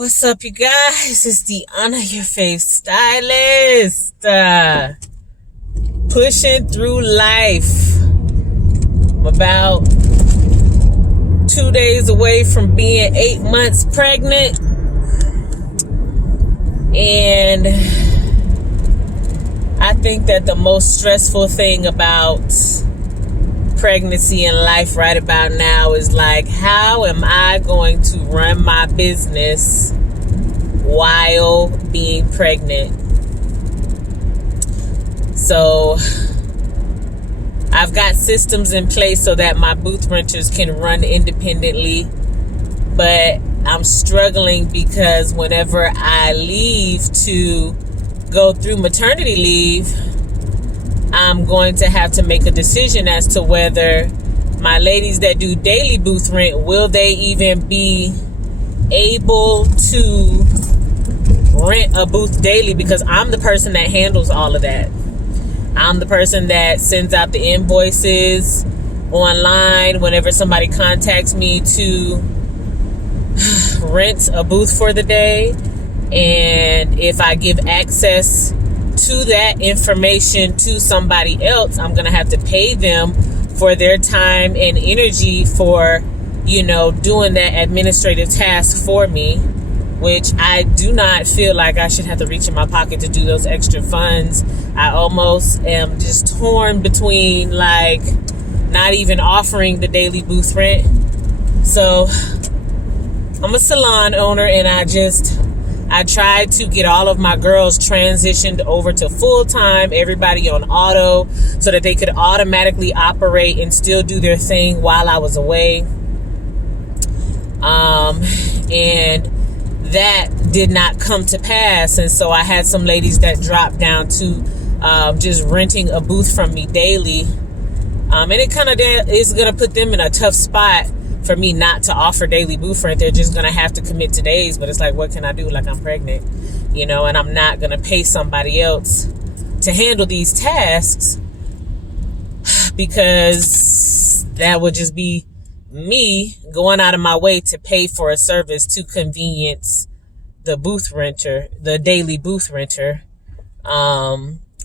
What's up, you guys? It's the Honor Your Faith Stylist. Pushing through life. I'm about 2 days away from being 8 months pregnant. And I think that the most stressful thing about pregnancy and life right about now is like, how am I going to run my business while being pregnant? So I've got systems in place so that my booth renters can run independently, but I'm struggling because whenever I leave to go through maternity leave, I'm going to have to make a decision as to whether my ladies that do daily booth rent, will they even be able to rent a booth daily, because I'm the person that handles all of that. I'm the person that sends out the invoices online whenever somebody contacts me to rent a booth for the day. And if I give access to that information to somebody else, I'm going to have to pay them for their time and energy for, doing that administrative task for me, which I do not feel like I should have to reach in my pocket to do those extra funds. I almost am just torn between not even offering the daily booth rent. So I'm a salon owner, and I tried to get all of my girls transitioned over to full-time, everybody on auto, so that they could automatically operate and still do their thing while I was away. And that did not come to pass. And so I had some ladies that dropped down to just renting a booth from me daily. And it kind of is going to put them in a tough spot for me not to offer daily booth rent. They're just going to have to commit to days. But it's like, what can I do? Like, I'm pregnant, and I'm not going to pay somebody else to handle these tasks, because that would just be me going out of my way to pay for a service to convenience the booth renter, the daily booth renter.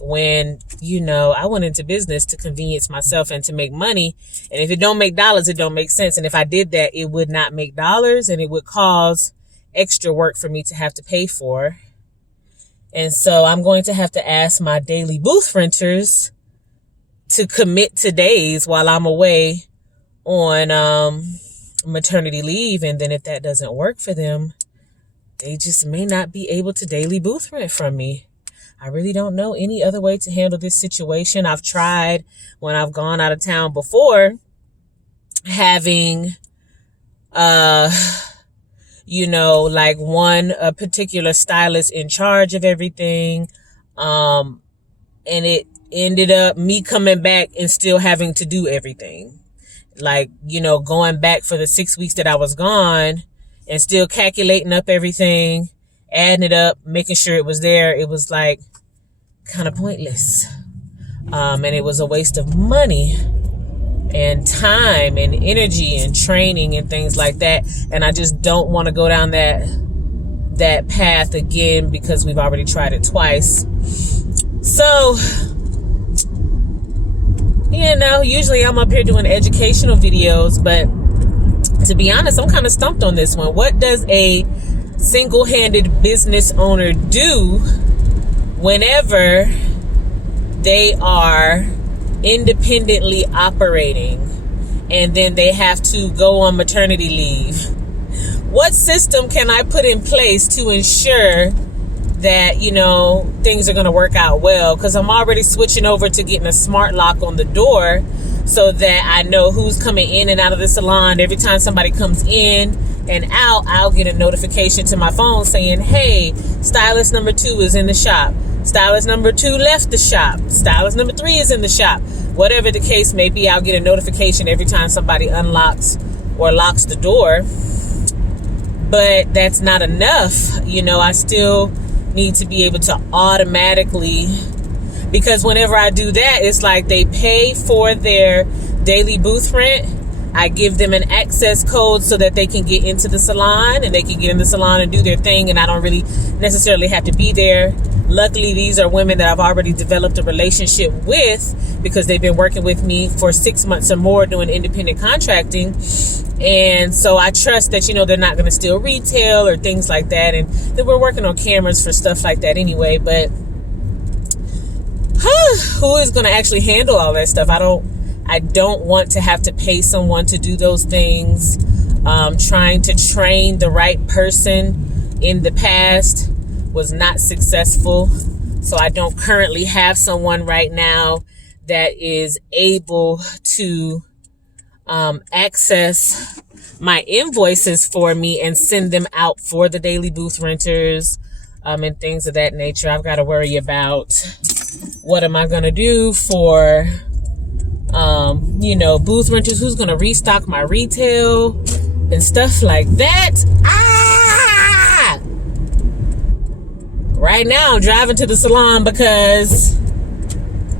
When, I went into business to convenience myself and to make money. And if it don't make dollars, it don't make sense. And if I did that, it would not make dollars, and it would cause extra work for me to have to pay for. And so I'm going to have to ask my daily booth renters to commit to days while I'm away on maternity leave. And then if that doesn't work for them, they just may not be able to daily booth rent from me. I really don't know any other way to handle this situation. I've tried, when I've gone out of town before, having, a particular stylist in charge of everything. And it ended up me coming back and still having to do everything. Going back for the 6 weeks that I was gone and still calculating up everything, adding it up, making sure it was there. It was kind of pointless. And it was a waste of money and time and energy and training and things like that. And I just don't want to go down that path again, because we've already tried it twice. So, usually I'm up here doing educational videos, but to be honest, I'm kind of stumped on this one. What does a single-handed business owner do whenever they are independently operating and then they have to go on maternity leave? What system can I put in place to ensure that, things are going to work out well? Because I'm already switching over to getting a smart lock on the door so that I know who's coming in and out of the salon. Every time somebody comes in and out, I'll get a notification to my phone saying, hey, stylist number 2 is in the shop. Stylist number 2 left the shop. Stylist number 3 is in the shop. Whatever the case may be, I'll get a notification every time somebody unlocks or locks the door. But that's not enough. I still need to be able to automatically, because whenever I do that, it's like they pay for their daily booth rent. I give them an access code so that they can get into the salon, and they can get in the salon and do their thing, and I don't really necessarily have to be there. Luckily, these are women that I've already developed a relationship with because they've been working with me for 6 months or more doing independent contracting. And so I trust that, they're not going to steal retail or things like that. And that we're working on cameras for stuff like that anyway. But who is going to actually handle all that stuff? I don't want to have to pay someone to do those things. Trying to train the right person in the past was not successful. So I don't currently have someone right now that is able to access my invoices for me and send them out for the daily booth renters and things of that nature. I've got to worry about what am I going to do for booth renters, who's going to restock my retail and stuff like that. Right now I'm driving to the salon because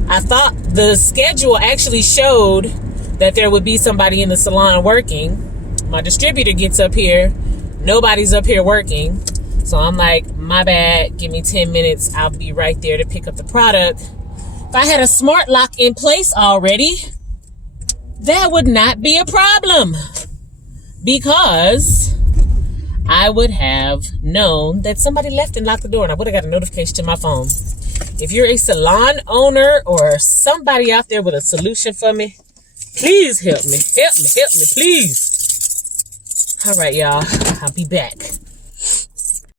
I thought the schedule actually showed that there would be somebody in the salon working. My distributor gets up here, nobody's up here working. So I'm like, my bad, give me 10 minutes. I'll be right there to pick up the product. If I had a smart lock in place already, that would not be a problem because I would have known that somebody left and locked the door, and I would have got a notification to my phone. If you're a salon owner or somebody out there with a solution for me, please help me. Help me, please. All right, y'all. I'll be back.